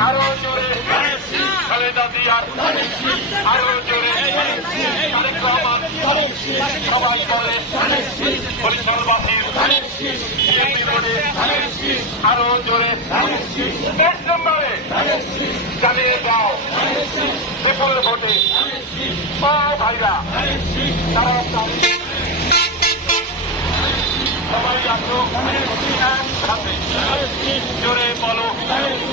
আরও জোরে আরও জোরে সবাই বলে জোরে বিপুল ভোটে ভাইরা তারা সবাই আসো জোরে বলো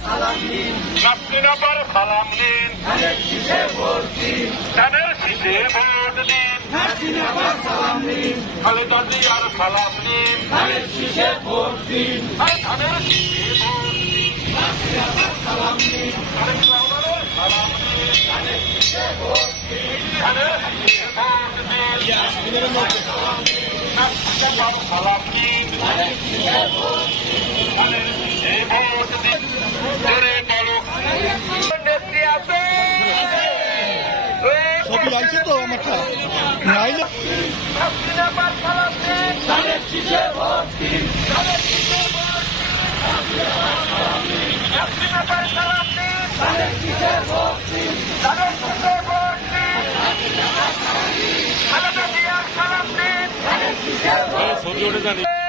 দিন নাসিনাবার সালাম নিন ধানের শীষে ভোট দিন খালেদা জিয়ার সালাম আর ধানের শীষে ভোট দিন সালাম ধানের শীষে ভোট দিন ধানের শীষে ভোট দিন নাসিনাবার সালাম নিন ধানের শীষে ভোট দিন নাইলে নাসিনাবার সালাম নিন ধানের শীষে ভোট ধানের শীষে ভোট নাসিনাবার সালাম নিন ধানের শীষে ভোট ধানের শীষে ভোট দিন খালেদা জিয়ার ধানের শীষে ভোট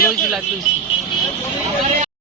লইছি লাগবে